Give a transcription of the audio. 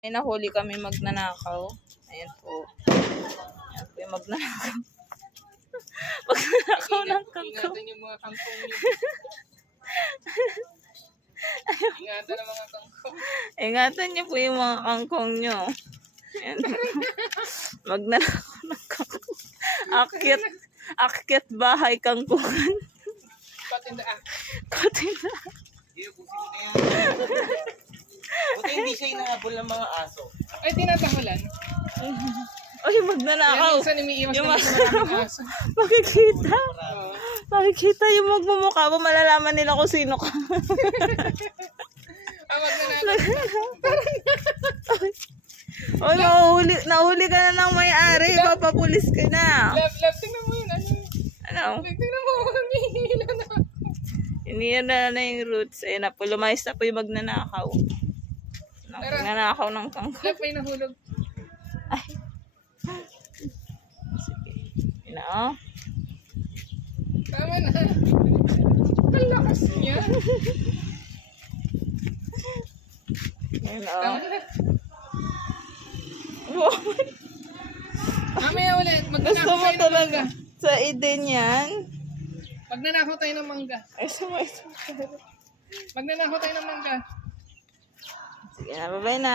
May nahuli kami magnanakaw. Ayan po. Ayan po yung magnanakaw. Magnanakaw ng kangkong. Ingatan yung mga kangkong nyo. Ingatan ang mga kangkong. Ingatan niyo po yung mga kangkong nyo. Ayan. Magnanakaw ng kangkong. Akyat bahay kangkungan. Patinda ah. Katina. Buti hindi siya inaabol ng mga aso. Ay, tinatahulan. Ay, magnanakaw. Yan, minsan umiiwas Yung naman sa maraming aso. Makikita. Oo. Makikita yung magmumukha mo, malalaman nila kung sino ka. Ang magnanakaw. Oy, nahuli ka na ng may-ari, papapulis ka na. Love, tingnan mo yun. Ano? Tingnan mo, humihila na. Inira na yung roots. Ayun na po, lumayas na po yung magnanakaw. Magnanakaw ng kangkong. Love, may nahulog. Sige. Yun na, oh. Tama na. Ang lakas niya. Yun na, Tama oh. na. Wow. Mamaya ulit. Gusto Magnanakaw mo tayo ng talaga mangga. sa Eden yan? Magnanakaw tayo ng mangga. Ay, sumayos. Magnanakaw tayo ng mangga. Sige na, bye-bye na.